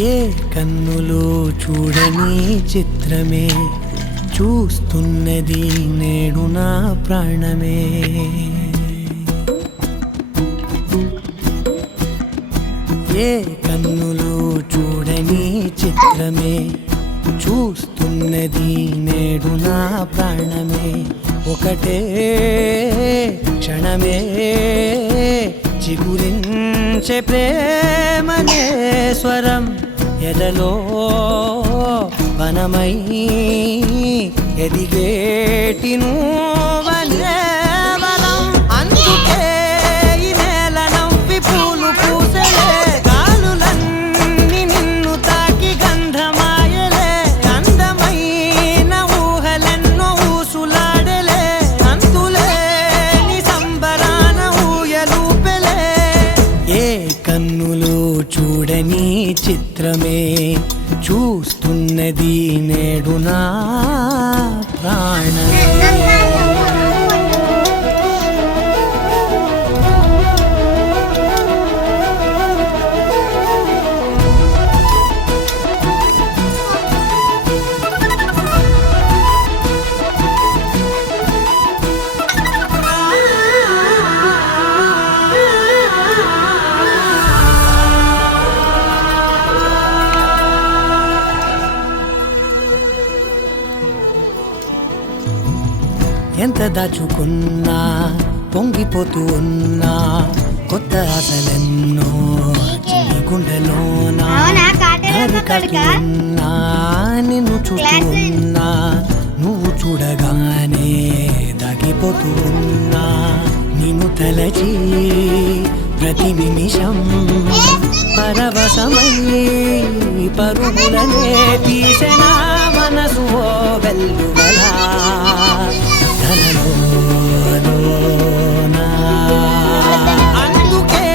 ఏ కన్నులు చూడని చిత్రమే చూస్తున్నది నేడు నా ప్రాణమే. ఏ కన్నులు చూడని చిత్రమే చూస్తున్నది నేడు నా ప్రాణమే. ఒకటే క్షణమే చిగురించే ప్రేమనే స్వరం ఎదలో వనమై ఎదిగేటి నువ్వనే వరం. అందుకే ఈ నేల నవ్వి పూలు పూసలే, గాలులన్నీ నిన్ను తాకి గంధమాయలే. అందమైన ఊహలెన్నో ఊసులాడలే, అంతులేని సంబరాన ఊయలూపెలే. ఏ కన్నులు చూడని చిత్రమే చూస్తున్నది నేడు నా ప్రాణమే. ఎంత దాచుకున్నా పొంగిపోతూ ఉన్నా, కొత్త ఆశలెన్నో చిన్ని గుండెలోనా. దారి కాస్తూ ఉన్నా, నిన్ను చూస్తూ ఉన్నా, నువ్వు చూడగానే దాగిపోతూ ఉన్నా. నిన్ను తలచి ప్రతి నిమిషం పరవశమై పరుగులనే తీసిన మనసు ఓ వెల్లువలా. అందుకే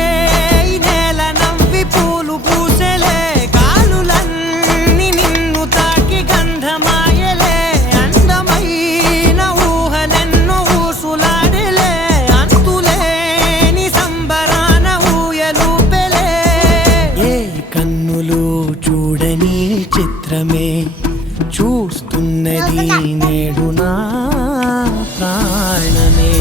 ఈ నేల నవ్వి పూలు పూసలే, గాలులన్నీ నిన్ను తాకి గంధమాయలే. అందమైన ఊహలెన్నో ఊసులాడలే, అంతులేని సంబరాన ఊయలూపెలే. ఏ కన్నులు చూడని చిత్రమే చూస్తున్నది నేడు నా ప్రాణమే.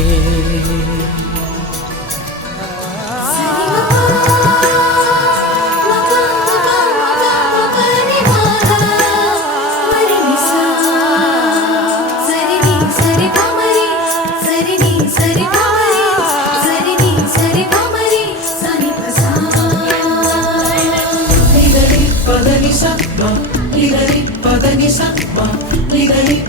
Liga,